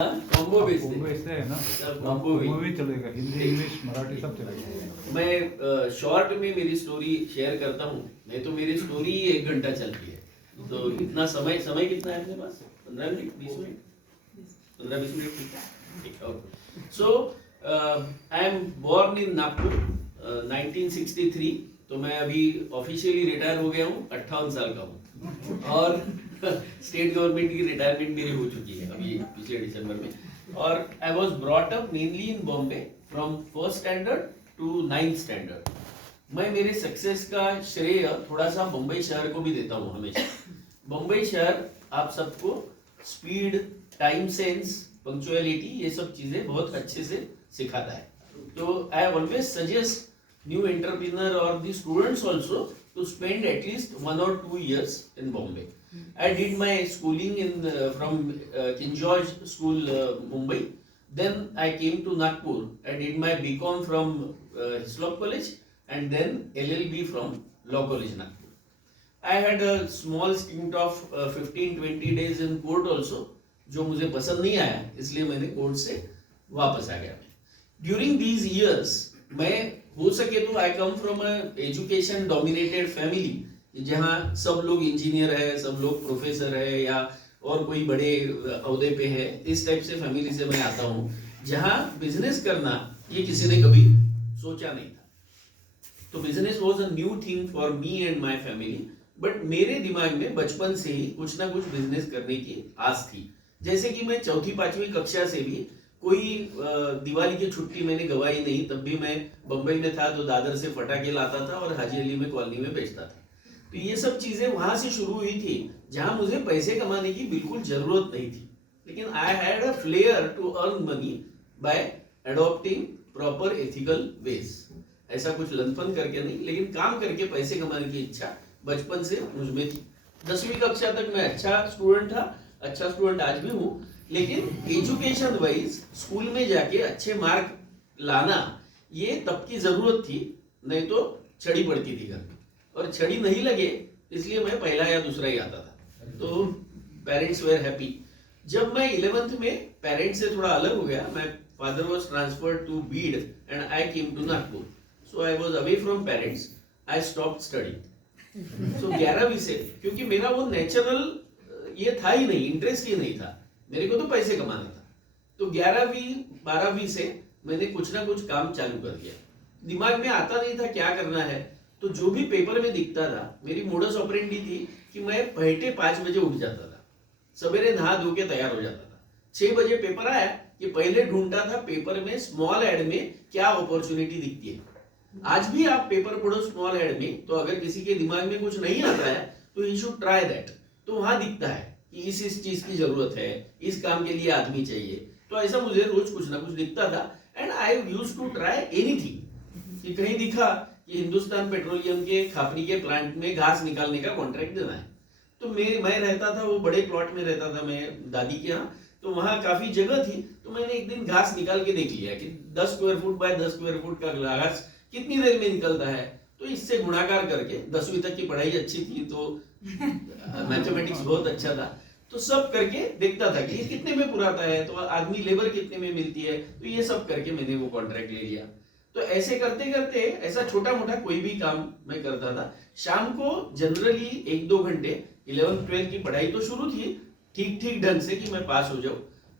Combo बेचते combo इससे है ना, कॉम्बो भी कॉम्बो भी चलेगा, हिंदी इंग्लिश मराठी सब चलेगा। मैं शॉर्ट में मेरी स्टोरी शेयर करता हूँ। नहीं तो मेरी स्टोरी 1 घंटा चलती है। तो इतना समय समय कितना है अपने पास? 15 मिनट, 20 मिनट, 15-20 मिनट, ठीक है। So I am born in Nagpur 1963। तो मैं अभी ऑफिशियली रिटायर हो गया हूँ, 58 साल का हूँ। और स्टेट गवर्नमेंट की रिटायरमेंट मेरी हो चुकी है अभी पिछले दिसंबर में। और I was brought up mainly in Bombay from first standard to 9th standard. मैं मेरे सक्सेस का श्रेय थोड़ा सा बम्बई शहर को भी देता हूँ हमेशा। बम्बई शहर आप सबको स्पीड, टाइम सेंस, पंक्चुअलिटी, ये सब चीजें बहुत अच्छे से सिखाता है। तो I always suggest new entrepreneur और the students also to spend at least 1 or 2 years in Bombay. I did my schooling in from King George School, Mumbai. Then I came to Nagpur. I did my BCom from Hislop College and then LLB from Law College, Nagpur. I had a small stint of 15-20 days in court also, जो मुझे पसंद नहीं आया, इसलिए मैंने court से वापस आ गया। ड्यूरिंग दीज इयर्स मैं हो सके तो I come from education dominated family, जहाँ सब लोग इंजीनियर है, सब लोग प्रोफेसर है या और कोई बड़े अहदे पे है। इस टाइप से फैमिली से मैं आता हूँ, जहाँ बिजनेस करना ये किसी ने कभी सोचा नहीं था। तो business was a new thing for me and my family. But मेरे दिमाग में बचपन से ही कुछ ना कुछ बिजनेस करने की आस थी। जैसे कि मैं 4th-5वीं कक्षा से भी कोई दिवाली की छुट्टी मैंने गवाई नहीं। तब भी मैं बंबई में था तो दादर से फटाके लाता था और हाजी अली में कॉलोनी में बेचता था। तो ये सब चीजें वहां से शुरू हुई थी, जहां मुझे पैसे कमाने की बिल्कुल जरूरत नहीं थी। लेकिन I had a flair to earn money by adopting proper ethical ways. ऐसा कुछ लंथपन करके नहीं, लेकिन काम करके पैसे कमाने की इच्छा बचपन से मुझ में थी। 10वीं कक्षा तक मैं अच्छा स्टूडेंट था, अच्छा स्टूडेंट आज भी हूँ। लेकिन एजुकेशन वाइज स्कूल में जाके अच्छे मार्क लाना ये तब की जरूरत थी, नहीं तो छड़ी पड़ती थी घर में। और छड़ी नहीं लगे इसलिए मैं पहला या दूसरा ही आता था। तो पेरेंट्स वेर हैप्पी। जब मैं 11th में पेरेंट्स से थोड़ा अलग हो गया, मैं father was transferred to Beed and I came to Nagpur. So I was away from parents, I stop study. So 11वीं से, क्योंकि मेरा वो नेचुरल ये था ही नहीं, इंटरेस्ट ही नहीं था, मेरे को तो पैसे कमाना था। तो 11वीं 12वीं से मैंने कुछ ना कुछ काम चालू कर दिया। दिमाग में आता नहीं था क्या करना है, तो जो भी पेपर में दिखता था, मेरी मोडस ऑपरेंडी थी कि मैं पहटे 5 बजे उठ जाता था, सवेरे नहा धो के तैयार हो जाता था। 6 बजे पेपर आया कि पहले ढूंढता था पेपर में स्मॉल एड में क्या अपॉर्चुनिटी दिखती है। आज भी आप पेपर पढ़ो स्मॉल एड में, तो अगर किसी के दिमाग में कुछ नहीं आता है तो ही शुड ट्राई दैट। तो वहां दिखता है कि इस चीज की जरूरत है, इस काम के लिए आदमी चाहिए। तो ऐसा मुझे रोज कुछ ना कुछ दिखता था and I used to try anything. कि कहीं दिखा कि हिंदुस्तान पेट्रोलियम के खापरी के प्लांट में घास निकालने का कॉन्ट्रैक्ट देना है, तो मैं रहता था वो बड़े प्लॉट में रहता था मैं दादी के यहाँ, तो वहां काफी जगह थी। तो मैंने एक दिन घास निकाल के देख लिया कि 10 square foot by 10 square foot का घास कितनी देर में निकलता है। तो इससे गुणाकार करके, 10वीं तक की पढ़ाई अच्छी थी तो मैथमेटिक्स बहुत अच्छा था, तो सब करके देखता था कि ये कितने में पुराता है, तो आदमी लेबर कितने में मिलती है। तो ये सब करके मैंने वो कॉन्ट्रैक्ट ले लिया। तो ऐसे करते करते ऐसा छोटा मोटा कोई भी काम मैं करता था। शाम को जनरली 1-2 घंटे, 11th-12th की पढ़ाई तो शुरू थी ठीक ठीक ढंग से कि मैं पास हो जाऊं।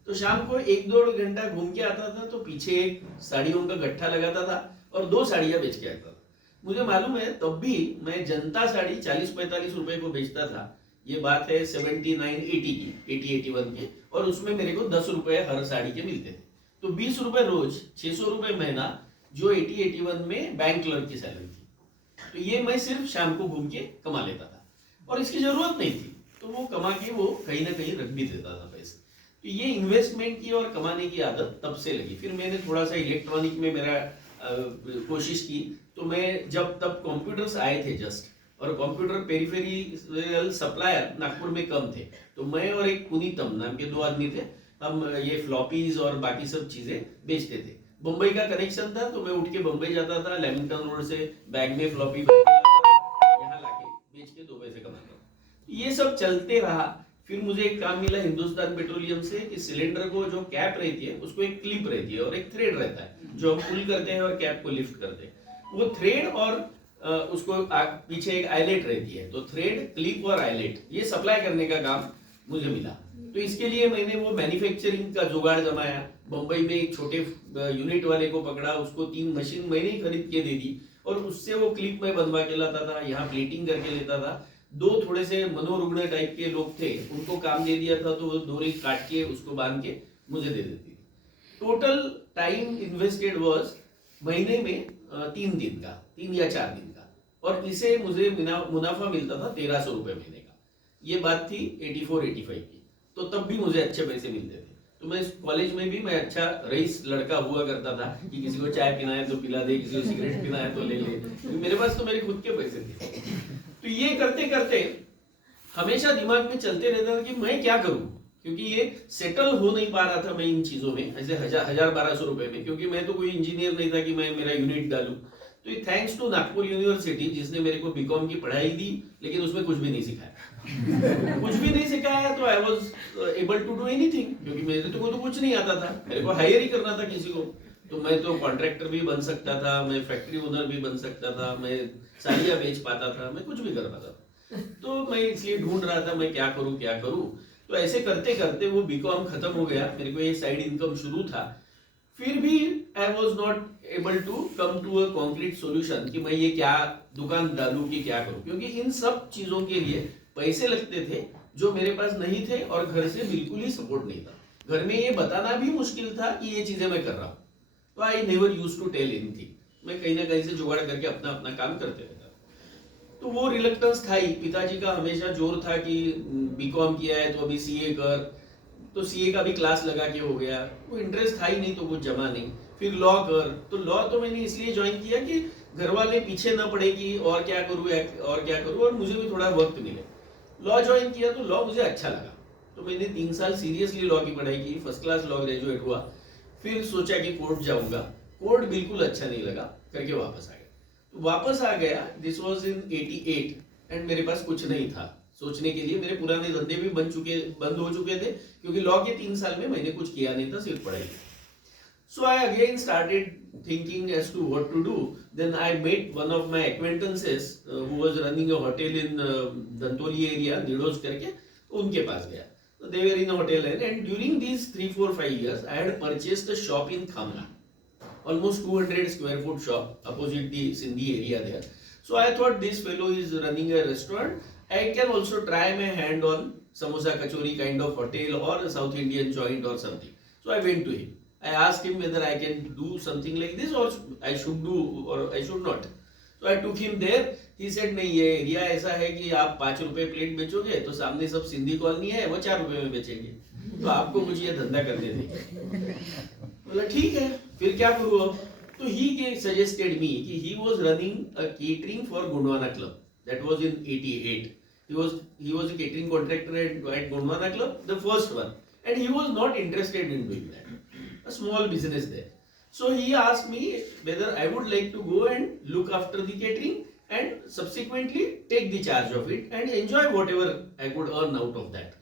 तो शाम को 1-2 घंटा घूम के आता था, तो पीछे एक साड़ियों का गट्ठा लगाता था और 2 साड़ियां बेच के आता था। मुझे मालूम है तब भी मैं जनता साड़ी 40-45 रुपए को बेचता था। ये बात है 79-80 की, 80-81 की। और उसमें मेरे को 10 रुपए हर साड़ी के मिलते थे। तो 20 रुपए रोज, 600 रुपए महीना, जो 80-81 में बैंक क्लर्क की सैलरी थी। तो ये मैं सिर्फ शाम को घूम के कमा लेता था और इसकी जरूरत नहीं थी, तो वो कमा के वो कहीं ना कहीं रख भी देता था पैसे। तो ये इन्वेस्टमेंट की और कमाने की आदत तब से लगी। फिर मैंने थोड़ा सा इलेक्ट्रॉनिक में मेरा कोशिश की। तो मैं जब तब कंप्यूटर्स आए थे जस्ट, और कंप्यूटर पेरिफेरल सप्लायर नागपुर में कम थे, तो मैं और एक पुनीतम नाम के 2 आदमी थे, हम ये फ्लॉपीज और बाकी सब चीजें बेचते थे। मुंबई का कनेक्शन था तो मैं उठ के मुंबई जाता था, लेमिंगटन रोड से बैग में फ्लॉपी यहाँ लाके बेच के 2 पैसे कमाता था। ये सब चलते रहा। फिर मुझे एक काम मिला हिंदुस्तान पेट्रोलियम से कि सिलेंडर को जो कैप रहती है उसको एक क्लिप रहती है और एक थ्रेड रहता है जो हम पुल करते हैं और कैप को लिफ्ट करते हैं। वो थ्रेड और उसको पीछे एक आइलेट रहती है, तो थ्रेड, क्लिप और आइलेट ये सप्लाई करने का काम मुझे मिला। तो इसके लिए मैंने वो मैन्युफैक्चरिंग का जुगाड़ जमाया। बम्बई में एक छोटे यूनिट वाले को पकड़ा, उसको 3 मशीन मैंने ही खरीद के दे दी और उससे वो क्लिप में बनवा के लाता था, यहाँ प्लेटिंग करके लेता था। 2 थोड़े से मनोरुग्ण टाइप के लोग थे, उनको काम दे दिया था, तो वो डोरी काट के उसको बांध के मुझे दे देती थी। टोटल टाइम इन्वेस्टेड वाज महीने में 3 दिन का, 3 या 4 दिन का, और इसे मुझे मुनाफा मिलता था 1300 रुपए महीने का। ये बात थी 84-85 की, तो तब भी मुझे अच्छे पैसे मिलते थे। तो मैं कॉलेज में भी मैं अच्छा रईस लड़का हुआ करता था कि किसी को चाय पीना है तो पिला दे, किसी को सिगरेट पीना है तो ले ले, क्योंकि मेरे पास तो मेरे खुद के पैसे थे। तो ये करते करते हमेशा दिमाग में चलते रहता था कि मैं क्या करूं, क्योंकि ये सेटल हो नहीं पा रहा था मैं इन चीजों में, ऐसे 1000-1200 रुपए में, क्योंकि मैं तो कोई इंजीनियर नहीं था कि मैं मेरा यूनिट डालूं। तो ये थैंक्स टू नागपुर यूनिवर्सिटी जिसने मेरे को बीकॉम की पढ़ाई दी, लेकिन उसमें कुछ भी नहीं सिखाया। कुछ भी नहीं सिखाया तो I was able to do anything, क्योंकि मेरे तो कुछ नहीं आता था, मेरे को हायर ही करना था किसी को। तो मैं तो कॉन्ट्रैक्टर भी बन सकता था, मैं फैक्ट्री ओनर भी बन सकता था, मैं साड़ियाँ बेच पाता था, मैं कुछ भी कर पाता था। तो मैं इसलिए ढूंढ रहा था मैं क्या करूं। तो ऐसे करते करते वो बीकॉम खत्म हो गया, मेरे को ये साइड इनकम शुरू था। फिर भी I was not able to come to a concrete solution कि मैं ये क्या दुकान डालूं कि क्या करूं, क्योंकि इन सब चीजों के लिए पैसे लगते थे जो मेरे पास नहीं थे और घर से बिल्कुल ही सपोर्ट नहीं था। घर में ये बताना भी मुश्किल था कि ये चीजें मैं कर रहा हूं। तो I never used to tell anything, मैं कहीं ना कहीं से जुगाड़ करके अपना अपना काम करते रहता। तो वो रिलक्टेंस था ही, पिताजी का हमेशा जोर था कि बीकॉम किया है तो अभी सीए कर, तो सीए का भी क्लास लगा के हो गया। वो इंटरेस्ट था ही नहीं तो कुछ जमा नहीं। फिर लॉ कर, तो लॉ तो मैंने इसलिए ज्वाइन किया कि घर वाले पीछे न पड़ेगी और क्या करूँ और मुझे भी थोड़ा वक्त मिले। लॉ ज्वाइन किया तो लॉ मुझे अच्छा लगा, तो मैंने 3 साल सीरियसली लॉ की पढ़ाई की, फर्स्ट क्लास लॉ ग्रेजुएट हुआ। फिर सोचा कि कोर्ट जाऊंगा, कोर्ट बिल्कुल अच्छा नहीं लगा, करके वापस आ गया। तो वापस आ गया, दिस वाज इन 88 एंड मेरे पास कुछ नहीं था सोचने के लिए। मेरे पुराने धंधे भी बंद हो चुके थे, क्योंकि लॉ के 3 साल में मैंने कुछ किया नहीं था, सिर्फ पढ़ाई। So I again started thinking as to what to do. Then I met one of my acquaintances who was running a hotel in Dantoli area, Nidos करके, उनके पास गया। So they were in a hotel and during these 3, 4, 5 years, I had purchased a shop in Khamla, almost 200 square foot shop opposite the Sindhi area there. So I thought this fellow is running a restaurant. I can also try my hand on samosa kachori kind of hotel or a South Indian joint or something. So I went to him. I asked him whether I can do something like this or I should do or I should not. So I took him there. He said नहीं, ये area ऐसा है कि आप 5 रुपए plate बेचोगे तो सामने सब सिंधी कॉलोनी है, वो 4 रुपए में बेचेंगे, तो आपको कुछ ये धंधा करने देंगे। बोला ठीक है, फिर क्या करूँ अब। तो he suggested me कि he was running a catering for Gondwana Club. That was in 88. He was a catering contractor at Gondwana Club, the first one, and he was not interested in doing that. A small business there. So he asked me whether I would like to go and look after the catering and subsequently take the charge of it and enjoy whatever I could earn out of that.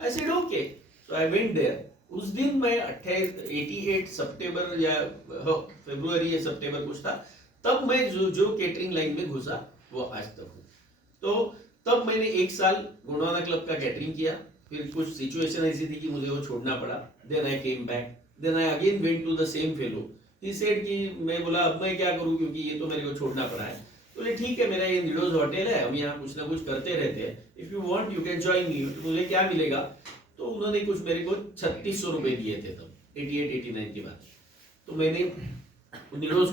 I said okay. So I went there. उस दिन मैं 88 सितंबर या फरवरी या सितंबर कुछ था, तब मैं जो केटरिंग लाइन में घुसा वो आज तक हूँ। तो तब मैंने 1 साल गोंडवाना क्लब का कैटरिंग किया, फिर कुछ सिचुएशन ऐसी थी कि मुझे वो छोड़ना पड़ा। Then I came back, then I again went to the same fellow. He said कि मैं बोला अब मैं क्या करूं, क्योंकि ये तो मेरे को छोड़ना पड़ा है। बोले ठीक है, मेरा ये नीडोज होटल है, हम यहाँ कुछ ना कुछ करते रहते हैं, if you want you can join me. मुझे क्या मिलेगा, तो उन्होंने कुछ मेरे को 3600 रुपए दिए थे तब 88-89 के बाद। तो मैंने नीडोज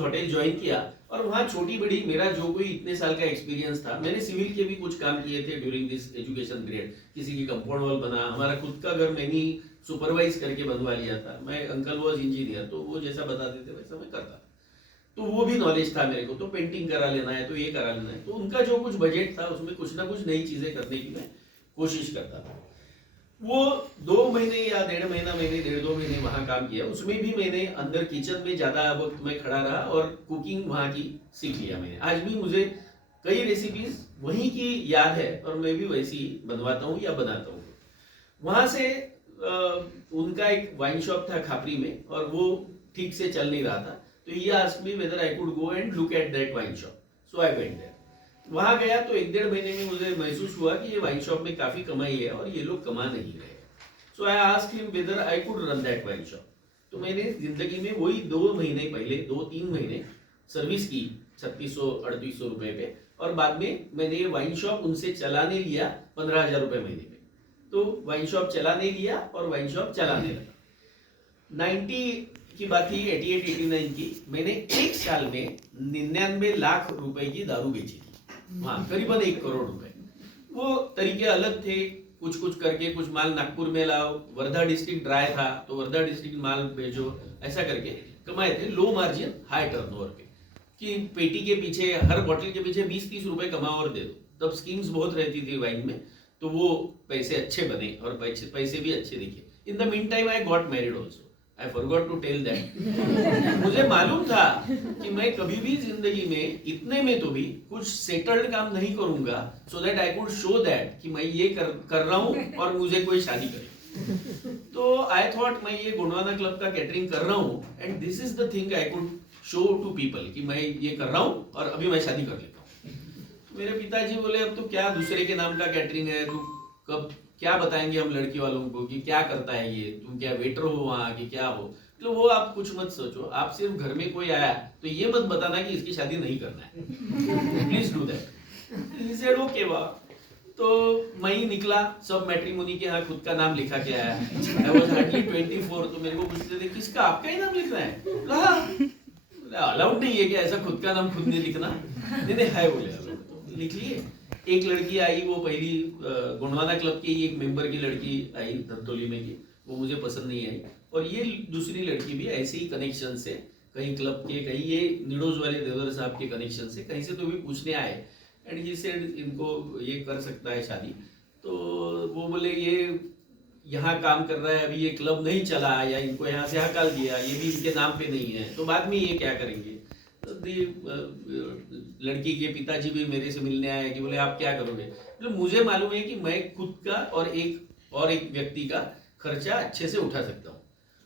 होटल ज्वाइन किया और वहाँ छोटी बड़ी मेरा जो कोई इतने साल का एक्सपीरियंस था, मैंने सिविल के भी कुछ काम किए थे ड्यूरिंग दिस एजुकेशन पीरियड। किसी की कंपाउंड वॉल बना, हमारा खुद का घर मैंने सुपरवाइज करके बनवा लिया था। मैं अंकल वॉज इंजीनियर, तो वो जैसा बताते थे वैसा मैं करता। तो वो भी नॉलेज था मेरे को, तो पेंटिंग करा लेना है तो ये करा लेना है। तो उनका जो कुछ बजट था उसमें कुछ ना कुछ नई चीजें करने की मैं कोशिश करता था। वो 2 महीने या 1.5 महीने वहां काम किया। उसमें भी मैंने अंदर किचन में ज्यादा वक्त में खड़ा रहा और कुकिंग वहां की सीख लिया मैंने। आज भी मुझे कई रेसिपीज वहीं की याद है और मैं भी वैसी ही बनवाता हूँ या बनाता हूँ। वहां से उनका एक वाइन शॉप था खापरी में और वो ठीक से चल नहीं रहा था, तो ये asked me whether I could go and look at that wine shop, so I went there. वहां गया तो 1-1.5 महीने में मुझे महसूस हुआ कि ये वाइन शॉप में काफी कमाई है और ये लोग कमा नहीं रहे। So I asked him whether I could run that wine shop. तो मैंने जिंदगी में वही 2 महीने पहले 2-3 महीने सर्विस की 3600-3800 रुपए पे, और बाद में मैंने ये वाइन शॉप उनसे चलाने लिया 15,000 रुपए महीने में। तो वाइन शॉप चलाने लिया और वाइन शॉप चलाने लगा। 90 की बात थी, 88-89 की। मैंने एक साल में 99 लाख रुपए की दारू बेची थी, हाँ करीबन 1 करोड़ रुपए। वो तरीके अलग थे, कुछ कुछ करके कुछ माल नागपुर में लाओ, वर्धा डिस्ट्रिक्ट ड्राई था तो वर्धा डिस्ट्रिक्ट माल भेजो, ऐसा करके कमाए थे लो मार्जिन हाई टर्नओवर पे, कि पेटी के पीछे हर बॉटल के पीछे 20-30 रुपए कमाओ और दे दो। तब स्कीम्स बहुत रहती थी वाइन में, तो वो पैसे अच्छे बने और पैसे भी अच्छे दिखे। In the meantime I got married also, I forgot to tell that. मुझे मालूम था कि मैं कभी भी जिंदगी में इतने में तो भी कुछ सेटल्ड काम नहीं करूंगा, so that I could show that कि मैं ये कर रहा हूं और मुझे कोई शादी करे। तो आई थॉट मैं ये गोंडवाना क्लब का कैटरिंग कर रहा हूं and this is the thing I could show to people कि मैं ये कर रहा हूं और अभी मैं शादी कर लेता हूं। मेरे पिताजी बोले अब तो क्या दूसरे के नाम का कैटरिंग है, तू कब क्या बताएंगे हम लड़की वालों को कि क्या करता है ये, तुम क्या वेटर हो वहां कि क्या हो। तो वो आप कुछ मत सोचो, आप सिर्फ घर में कोई आया तो ये मत बताना कि इसकी शादी नहीं करना है, please do that. He said okay वाह। तो मैं ही निकला, सब मैट्रिमोनी के यहाँ खुद का नाम लिखा के आया। आई वाज हार्डली 24, तो मेरे को पूछते थे किसका, आपका ही नाम लिखना है? अलाउड नहीं है क्या ऐसा खुद का नाम खुद नहीं लिखना? नहीं है बोले, तो लिख लिए। एक लड़की आई, वो पहली गोंडवाना क्लब की एक मेंबर की लड़की आई धंतोली में की, वो मुझे पसंद नहीं आई। और ये दूसरी लड़की भी ऐसे ही कनेक्शन से, कहीं क्लब के, कहीं ये निडोज वाले देवधर साहब के कनेक्शन से कहीं से तो भी पूछने आए एंड ही सेड इनको ये कर सकता है शादी। तो वो बोले ये यहाँ काम कर रहा है, अभी ये क्लब नहीं चला या इनको यहाँ से हकाल दिया, ये भी इनके नाम पे नहीं है, तो बाद में ये क्या करेंगे। तो लड़की के पिताजी भी मेरे से मिलने आए कि बोले आप क्या करोगे। तो मुझे मालूम है कि मैं खुद का और एक व्यक्ति का खर्चा अच्छे से उठा सकता हूँ।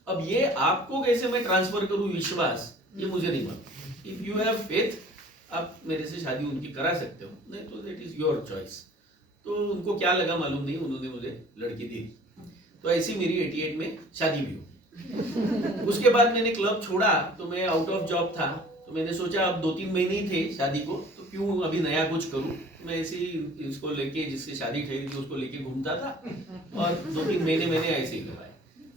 अब ये आपको कैसे मैं ट्रांसफर करूँ विश्वास, ये मुझे नहीं मालूम। इफ यू हैव फेथ, आप मेरे से शादी उनकी करा सकते हो, नहीं तो दैट इज योर चॉइस। तो उनको क्या लगा मालूम नहीं, उन्होंने मुझे लड़की दी। तो ऐसी मेरी 88 में शादी भी हुई। उसके बाद मैंने क्लब छोड़ा, तो मैं आउट ऑफ जॉब था, तो मैंने सोचा अब 2-3 महीने ही थे शादी को, तो क्यों अभी नया कुछ करूं। मैं ऐसे ही इसको लेके, जिससे शादी ठहरी थी उसको लेके घूमता था और 2-3 महीने मैंने ऐसे ही लगाए।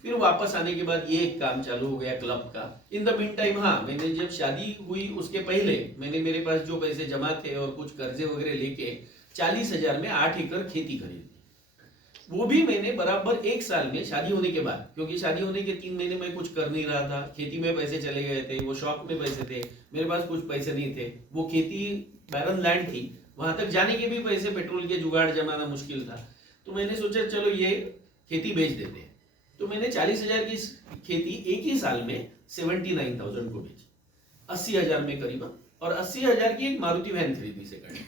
फिर वापस आने के बाद ये एक काम चालू हो गया क्लब का। इन द मीन टाइम हाँ, मैंने जब शादी हुई उसके पहले मैंने मेरे पास जो पैसे जमा थे और कुछ कर्जे वगैरह लेके 40,000 में 8 एकड़ खेती खरीदी। वो भी मैंने बराबर 1 साल में शादी होने के बाद, क्योंकि शादी होने के 3 महीने में कुछ कर नहीं रहा था, खेती में पैसे चले गए थे, वो शॉप में पैसे थे, मेरे पास कुछ पैसे नहीं थे, वो खेती बैरन लैंड थी, वहां तक जाने के भी पैसे, पेट्रोल के जुगाड़ जमाना मुश्किल था। तो मैंने सोचा चलो ये खेती बेच देते हैं। तो मैंने 40,000 की खेती एक ही साल में 79,000 को बेची, 80,000 में करीबन, और 80,000 की एक मारुति वैन खरीदी सेकंड।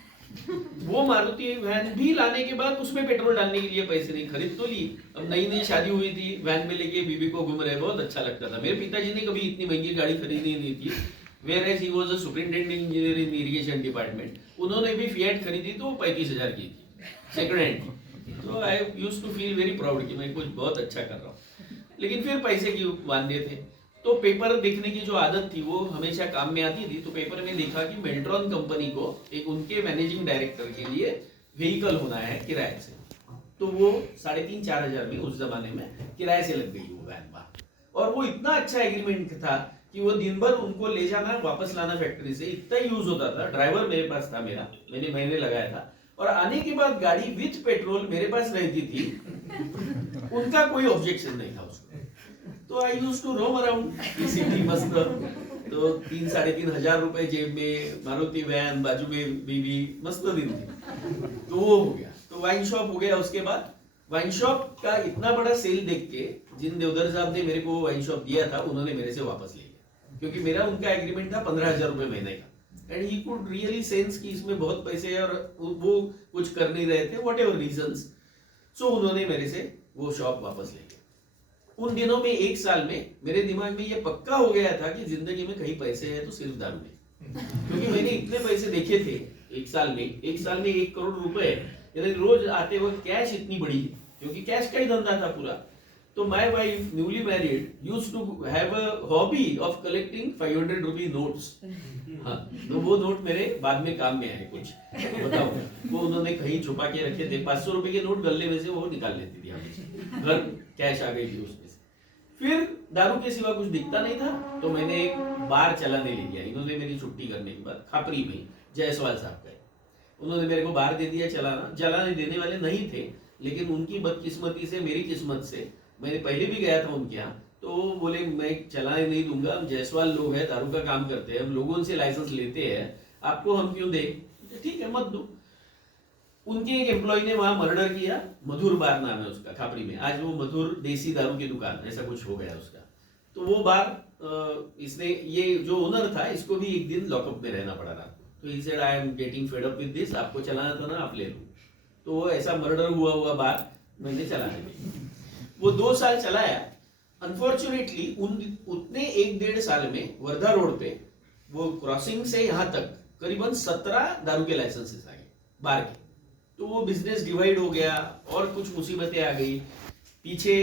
वो मारुति वैन भी लाने के बाद उसमें पेट्रोल डालने के लिए पैसे नहीं, खरीद तो ली। अब नई नई शादी हुई थी, वैन में लेके बीबी को घूम रहे, बहुत अच्छा लगता था। मेरे पिताजी ने कभी इतनी महंगी गाड़ी खरीदी नहीं थी, whereas he was a superintendent engineer in irrigation department. उन्होंने भी फिएट खरीदी तो 35,000 की थी सेकंड हैंड। तो I used to feel very proud कि मैं कुछ बहुत अच्छा कर रहा हूँ, लेकिन फिर पैसे की वांदे थे। तो पेपर देखने की जो आदत थी वो हमेशा काम में आती थी। तो पेपर में देखा कि मेल्ट्रॉन कंपनी को एक उनके मैनेजिंग डायरेक्टर के लिए व्हीकल होना है किराए से, तो वो 3,500-4 हजार में उस जमाने में किराए से लग गई वो वैन बाहर। और वो इतना अच्छा एग्रीमेंट था कि वो दिन भर उनको ले जाना वापस लाना फैक्ट्री से, इतना यूज होता था। ड्राइवर मेरे पास था, मैंने महीने लगाया था, और आने के बाद गाड़ी विथ पेट्रोल मेरे पास रहती थी। उनका कोई ऑब्जेक्शन नहीं था उसको। तो I used to roam around city मस्त। तो 3-3.5 हजार रुपए जेब में, मारुति वैन, बाजू में बीवी, मस्त दिन थी। तो वो हो गया, तो वाइन शॉप हो गया। उसके बाद वाइन शॉप का इतना बड़ा सेल देख के जिन देवधर साहब ने मेरे को वाइन शॉप दिया था, उन्होंने मेरे से वापस ले लिया, क्योंकि मेरा उनका एग्रीमेंट था 15,000 रुपए महीने का। And he could really sense कि इसमें बहुत पैसे है और वो कुछ कर नहीं रहे थे, वॉट एवर रीजंस। सो उन्होंने मेरे से वो शॉप वापस ले लिया। उन दिनों में 1 साल में मेरे दिमाग में ये पक्का हो गया था कि जिंदगी में कहीं पैसे है तो सिर्फ दारू में, क्योंकि मैंने इतने पैसे देखे थे 1 साल में 1 करोड़ रुपए, यानी रोज आते वक्त कैश इतनी बड़ी, क्योंकि कैश का ही धंधा था पूरा। तो my wife newly married used to have a hobby of collecting 500 rupee notes. हाँ, तो वो नोट मेरे बाद में काम में आए कुछ, बताओ। वो उन्होंने कहीं छुपा के रखे थे, 500 रुपए के नोट गले में से वो निकाल लेती थी हमेशा, घर कैश आ गई थी उसमें से। फिर दारू के सिवा कुछ दिखता नहीं था, तो मैंने एक बार चलाने ले लिया। इन्होंने मेरी छुट्टी करने के बाद खापरी में जायसवाल साहब का, उन्होंने मेरे को बार दे दिया चलाना। जलाने देने वाले नहीं थे, लेकिन उनकी बदकिस्मती से, मेरी किस्मत से, मैंने पहले भी गया था उनके यहाँ, तो वो बोले मैं चलाने नहीं दूंगा, हम जायसवाल लोग हैं, दारू का काम करते हैं, हम लोगों से लाइसेंस लेते हैं, आपको हम क्यों दे, ठीक है मत दो। उनके एक एम्प्लॉय ने वहां मर्डर किया, मधुर बार नाम है उसका खापरी में, आज वो मधुर देसी दारू की दुकान ऐसा कुछ हो गया उसका। तो वो बार इसने, ये जो ओनर था, इसको भी एक दिन लॉकअप में रहना पड़ा था। तो he said I am getting fed up with this, आपको चलाना था ना, आप ले लो। तो वो ऐसा मर्डर हुआ बार मैंने चलाने दी। वो 2 साल चलाया। अनफॉर्चुनेटली उतने 1-1.5 साल में वर्धा रोड पे वो क्रॉसिंग से यहाँ तक करीबन 17 दारू के लाइसेंसेस आ गए बार के। तो वो बिजनेस डिवाइड हो गया और कुछ मुसीबतें आ गई। पीछे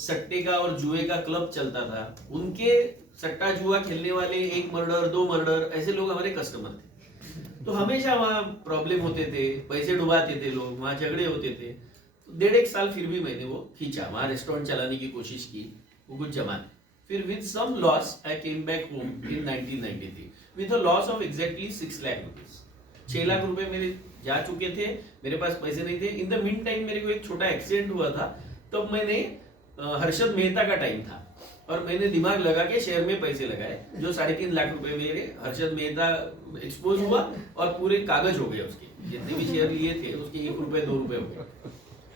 सट्टे का और जुए का क्लब चलता था, उनके सट्टा जुआ खेलने वाले 1 मर्डर 2 मर्डर ऐसे लोग हमारे कस्टमर थे। तो हमेशा वहाँ प्रॉब्लम होते थे, पैसे डुबाते थे लोग, वहाँ झगड़े होते थे। तो 1.5 साल फिर भी मैंने वो खींचा, वहाँ रेस्टोरेंट चलाने की कोशिश की, वो कुछ जमा नहीं। फिर with some loss I came back home in 1993 with a loss of exactly 6 lakh rupees. 6 lakh रुपए मेरे जा चुके थे, मेरे पास पैसे नहीं थे। इन द मीन टाइम मेरे को एक छोटा एक्सीडेंट हुआ था, तब मैंने हर्षद मेहता का टाइम था और मैंने दिमाग लगा के शेयर में पैसे लगाए, जो 3.5 लाख रुपए मेरे हर्षद मेहता एक्सपोज हुआ और पूरे कागज हो गए उसके, जितने भी शेयर लिए थे उसके 1 रुपए 2 रुपए हो गए,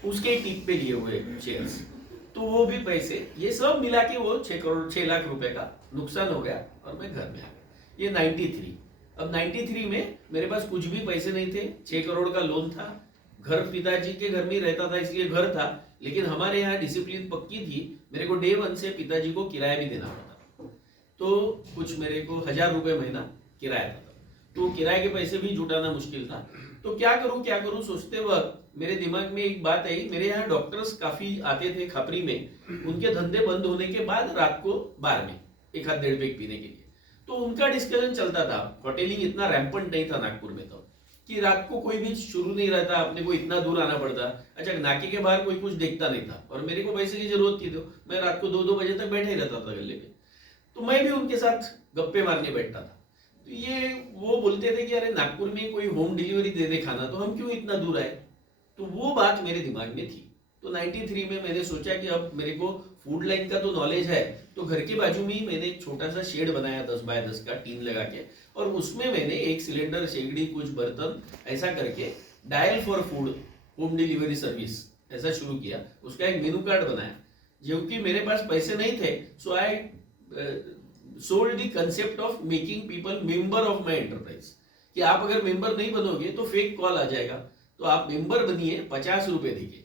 उसके टिप पे लिए हुए शेयर्स। तो वो भी पैसे, ये सब मिला के वो 6 लाख रुपए का नुकसान हो गया और मैं घर में आ गया। ये 93। अब 93 में मेरे पास कुछ भी पैसे नहीं थे, 6 करोड़ का लोन था, घर पिताजी के घर में रहता था इसलिए घर था, लेकिन हमारे यहाँ डिसिप्लिन पक्की थी, मेरे को डे 1 से पिताजी को किराया भी देना पड़ता, तो कुछ मेरे को 1000 रुपए महीना किराया था। तो किराए के पैसे भी जुटाना मुश्किल था। तो क्या करूं सोचते वक्त मेरे दिमाग में एक बात आई, मेरे यहाँ डॉक्टर्स काफी आते थे खापरी में, उनके धंधे बंद होने के बाद रात को बार में 1-1.5 पैक पीने के लिए। तो उनका डिस्कशन चलता था, होटेलिंग इतना रैम्पंट नहीं था नागपुर में तो, कि रात को कोई भी शुरू नहीं रहता, अपने को इतना दूर आना पड़ता। अच्छा, नाके के बाहर कोई कुछ देखता नहीं था और मेरे को पैसे की जरूरत थी, तो मैं रात को 2-2 बजे तक बैठे ही रहता था गले पे। तो मैं भी उनके साथ गप्पे मारने बैठता था। तो ये वो बोलते थे कि अरे नागपुर में कोई होम डिलीवरी दे दे खाना, तो हम क्यों इतना दूर आए। तो वो बात मेरे दिमाग में थी। तो 93 में मैंने सोचा कि अब मेरे को फूड लाइन का तो नॉलेज है, तो घर के बाजू में ही मैंने एक छोटा सा शेड बनाया 10 बाय 10 का टीन लगा के, और उसमें मैंने 1 सिलेंडर, शेगड़ी, कुछ बर्तन ऐसा करके dial for food home delivery service ऐसा शुरू किया। उसका एक मेनू कार्ड बनाया। क्योंकि मेरे पास पैसे नहीं थे, so I sold the concept of making people member of my enterprise, कि आप अगर मेंबर नहीं बनोगे तो फेक कॉल आ जाएगा, तो आप मेंबर बनिए, 50 रुपए दीजिए।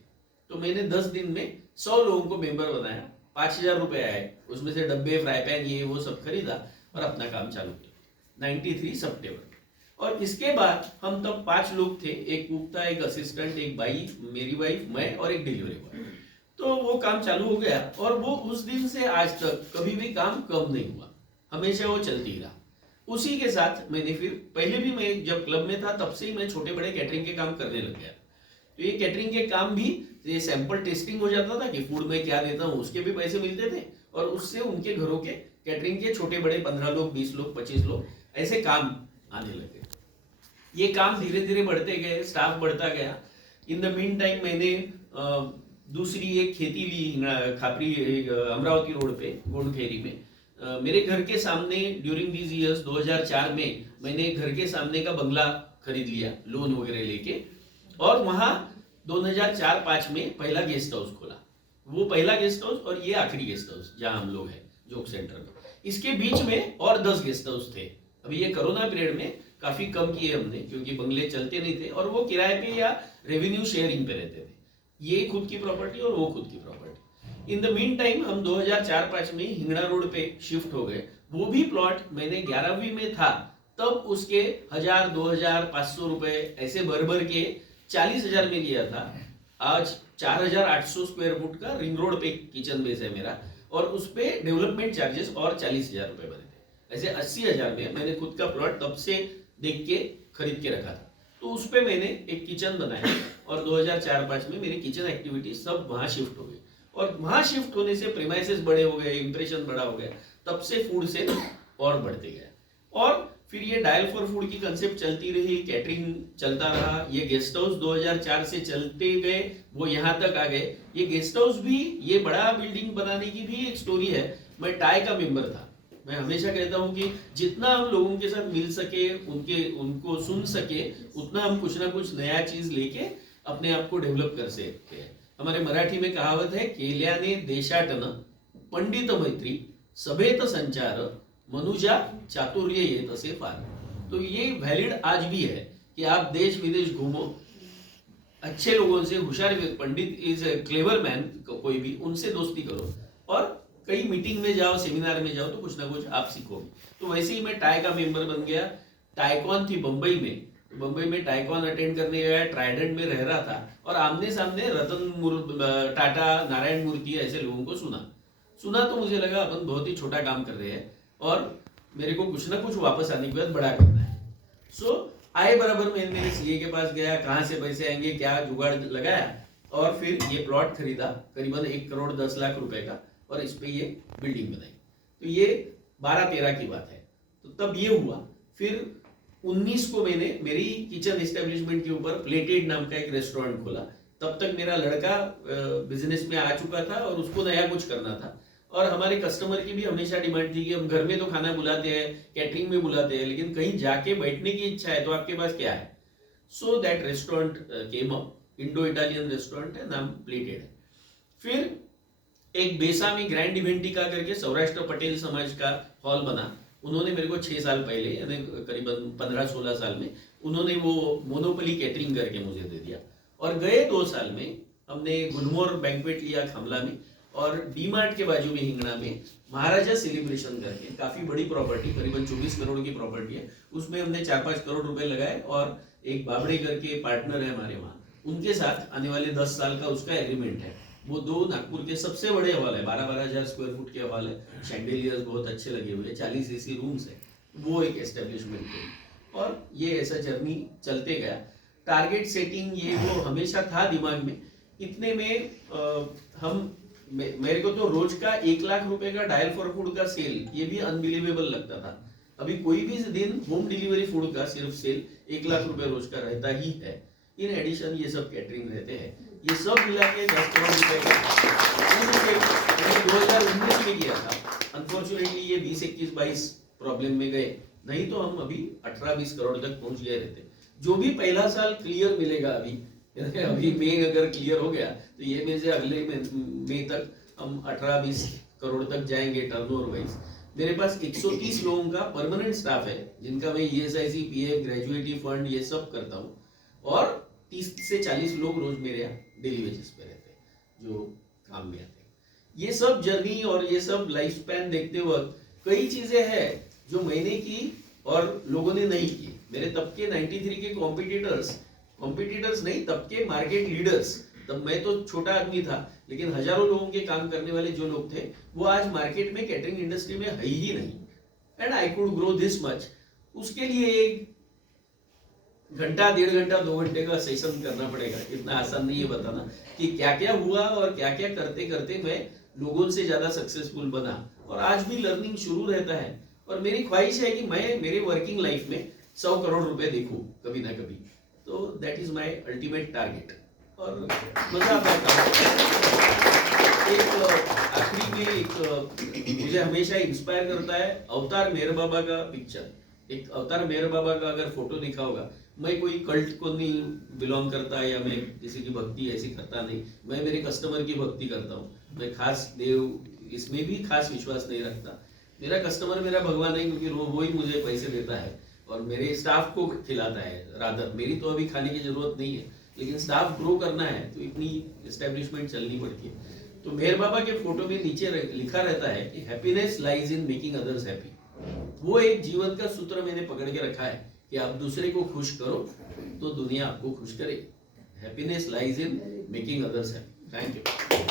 तो मैंने 10 दिन में 100 लोगों को मेंबर बनाया, 5000 रुपए आए, उसमें से डब्बे, फ्राई पैन, ये वो सब खरीदा और अपना काम चालू किया 93 सितंबर। और इसके बाद हम तब 5 लोग थे, एक कुक था, एक असिस्टेंट, एक बाई, मेरी वाइफ, मैं और एक डिलीवरी बॉय। तो वो काम चालू हो गया और वो उस दिन से आज तक कभी भी काम कम नहीं हुआ, हमेशा वो चलती ही रहा। उसी के साथ मैंने फिर पहले भी, मैं जब क्लब में था तब से ही मैं छोटे बड़े कैटरिंग के काम करने लग गया। तो ये कैटरिंग के काम भी, ये सैंपल टेस्टिंग हो जाता था कि फूड में क्या देता हूँ, उसके भी पैसे मिलते थे, और उससे उनके घरों के कैटरिंग के छोटे बड़े 15 लोग, 20 लोग, 25 लोग ऐसे काम आने लगे। ये काम धीरे धीरे बढ़ते गए, स्टाफ बढ़ता गया। इन द मीन टाइम मैंने दूसरी एक खेती ली खापरी, अमरावती रोड पे गोंडखेरी में। मेरे घर के सामने ड्यूरिंग दीज इयर्स 2004 में मैंने घर के सामने का बंगला खरीद लिया लोन वगैरह लेके, और वहां 2004-05 में पहला गेस्ट हाउस खोला। वो पहला गेस्ट हाउस और ये आखिरी गेस्ट हाउस जहां हम लोग हैं जोक सेंटर में। इसके बीच में और 10 गेस्ट हाउस थे अभी ये कोरोना पीरियड में काफी कम किए हमने, क्योंकि बंगले चलते नहीं थे और वो किराए पे या रेवेन्यू शेयरिंग पे रहते थे। ये खुद की प्रॉपर्टी और वो खुद की property. In the mean time हम 2004-05 में हिंगणा रोड पे शिफ्ट हो गए। वो भी प्लॉट मैंने 11वीं में था तब उसके 1000, 2000, 500 रुपए ऐसे भर भर के 40,000 में लिया था। आज 4800 स्क्वायर फुट का रिंग रोड पे किचन बेस है मेरा, और उस पे डेवलपमेंट चार्जेस और 40,000 रुपए बने थे। ऐसे 80,000 में मैंने खुद का प्लॉट तब से देख के खरीद के रखा था। तो उस पे मैंने एक किचन बनाया और 2004-05 में मेरी किचन एक्टिविटी सब वहां शिफ्ट हो गई, और वहां शिफ्ट होने से प्रीमाइसेस बड़े हो गए, इंप्रेशन बड़ा हो गया, तब से फूड से और बढ़ते गए। और फिर ये डायल फॉर फूड की कंसेप्ट चलती रही, कैटरिंग चलता रहा, ये गेस्ट हाउस 2004 से चलते गए, वो यहाँ तक आ गए। ये गेस्ट हाउस भी, ये बड़ा बिल्डिंग बनाने की भी एक स्टोरी है। मैं टाई का मेंबर था। मैं हमेशा कहता हूँ कि जितना हम लोगों के साथ मिल सके, उनको सुन सके, उतना हम कुछ ना कुछ नया चीज लेके अपने आप को डेव्हलप कर सकते हैं। हमारे मराठी में कहावत है, केल्याने देशाटन पंडित मैत्री सभेत संचार मनुजा चातुर्य येत असे फार। तो ये वैलिड आज भी है कि आप देश विदेश घूमो, अच्छे लोगों से, होशियार पंडित इज क्लेवर मैन, कोई भी उनसे दोस्ती करो, और कई मीटिंग में जाओ, सेमिनार में जाओ, तो कुछ ना कुछ आप सीखोगे। तो वैसे ही मैं टाई का मेंबर बन गया। टाइकॉन थी बंबई में, तो बंबई में टाइकॉन अटेंड करने गया, ट्राइडेंट में रह रहा था, और आमने सामने टाटा, नारायण मूर्ति ऐसे लोगों को सुना तो मुझे लगा अपन बहुत ही छोटा काम कर रहे हैं और मेरे को कुछ ना कुछ वापस आने के बाद बड़ा करना है। सो आए बराबर मैं मेरे सीए के पास गया, कहाँ से पैसे आएंगे, क्या जुगाड़ लगाया, और फिर ये प्लॉट खरीदा करीबन 1 करोड़ 10 लाख रुपए का, और इस पे ये बिल्डिंग बनाई। तो ये 12-13 की बात है। तो तब ये हुआ। फिर 19 को मैंने मेरी किचन एस्टेब्लिशमेंट के ऊपर प्लेटेड नाम का एक रेस्टोरेंट खोला। तब तक मेरा लड़का बिजनेस में आ चुका था और उसको नया कुछ करना था, और हमारे कस्टमर की भी हमेशा डिमांड थी कि हम घर में तो खाना बुलाते हैं, कैटरिंग में बुलाते हैं, लेकिन कहीं जाके बैठने की इच्छा है, तो आपके पास क्या है? So that restaurant came up, Indo Italian restaurant है, नाम प्लेटेड है। फिर एक बेसामी ग्रैंड इवेंटिका करके सौराष्ट्र पटेल समाज का हॉल बना। उन्होंने मेरे को 6 साल पहले, यानी करीबन 15-16 साल में, उन्होंने वो मोनोपोली कैटरिंग करके मुझे दे दिया। और गए 2 साल में हमने गुलमोहर बैंक्वेट लिया खामला में, और डी मार्ट के बाजू में हिंगणा में महाराजा सेलिब्रेशन करके काफी बड़ी प्रॉपर्टी, करीबन 24 करोड़ की प्रॉपर्टी है, उसमें हमने 4-5 करोड़ रुपए लगाए, और एक बाबड़े करके पार्टनर है हमारे वहाँ, उनके साथ आने वाले 10 साल का उसका एग्रीमेंट है। वो 2 नागपुर के सबसे बड़े हॉल है, 12-12 हजार स्क्वायर फुट के हॉल है, शैंडेलियर्स बहुत अच्छे लगे हुए, 40 एसी रूम्स है, वो एक एस्टेब्लिशमेंट है। और ये ऐसा जर्नी चलते गया। टारगेट सेटिंग ये वो हमेशा था दिमाग में। इतने में मेरे को तो रोज का 1 लाख रुपए का डायल फॉर फूड का सेल, ये भी अनबिलीवेबल लगता था। अभी कोई भी दिन होम डिलीवरी फूड का सिर्फ सेल 1 लाख रुपए रोज का रहता ही है। इन एडिशन ये सब कैटरिंग रहते हैं, ये सब मिला के 10 करोड़ रुपए का 2019 में किया था। अनफॉर्चुनेटली ये 20-21-22 प्रॉब्लम में गए, नहीं तो हम अभी 18-20 करोड़ तक पहुंच गए रहते। जो भी पहला साल क्लियर मिलेगा अभी मई अगर क्लियर हो गया, तो ये में से अगले मई तक हम 18-20 करोड़ तक जाएंगे टर्नओवर वाइज। मेरे पास 130 लोगों का परमानेंट स्टाफ है, जिनका मैं ESIC, PF, ग्रेजुएटी फंड ये सब करता हूँ, और 30 से 40 लोग रोज मेरे यहाँ डेली वेजेस पे रहते हैं जो काम में आते हैं। ये सब जर्नी और ये सब लाइफ स्पैन देखते वक्त कई चीजें हैं जो मैंने की और लोगों ने नहीं की। मेरे तब के 93 के कॉम्पिटिटर्स नहीं, तब के मार्केट लीडर्स, तब मैं तो छोटा आदमी था, लेकिन हजारों लोगों के काम करने वाले जो लोग थे, वो आज मार्केट में कैटरिंग इंडस्ट्री में है ही नहीं। And I could grow this much. उसके लिए 1 घंटा, 1.5 घंटा, 2 घंटे का सेशन करना पड़ेगा। इतना आसान नहीं है बताना कि क्या क्या हुआ और क्या क्या करते करते मैं लोगों से ज्यादा सक्सेसफुल बना, और आज भी लर्निंग शुरू रहता है। और मेरी ख्वाहिश है कि मैं मेरे वर्किंग लाइफ में 100 करोड़ रुपए देखूं कभी ना कभी। तो that is my ultimate target, और मजा आता है। एक आखिरी में एक मुझे हमेशा इंस्पायर करता है अवतार मेहर बाबा का पिक्चर। एक अवतार मेहर बाबा का अगर फोटो दिखा होगा, मैं कोई कल्ट को नहीं बिलोंग करता, या मैं किसी की भक्ति ऐसी करता नहीं, मैं मेरे कस्टमर की भक्ति करता हूँ। मैं खास देव इसमें भी खास विश्वास नहीं रखता। मेरा कस्टमर मेरा भगवान है, क्योंकि वो ही मुझे पैसे देता है और मेरे स्टाफ को खिलाता है। रादर मेरी तो अभी खाने की जरूरत नहीं है, लेकिन स्टाफ ग्रो करना है तो इतनी एस्टेब्लिशमेंट चलनी पड़ती है। तो मेहर बाबा के फोटो में नीचे लिखा रहता है कि happiness lies in making others happy. वो एक जीवन का सूत्र मैंने पकड़ के रखा है कि आप दूसरे को खुश करो तो दुनिया आपको खुश करेगी। Happiness lies in making others happy. Thank you.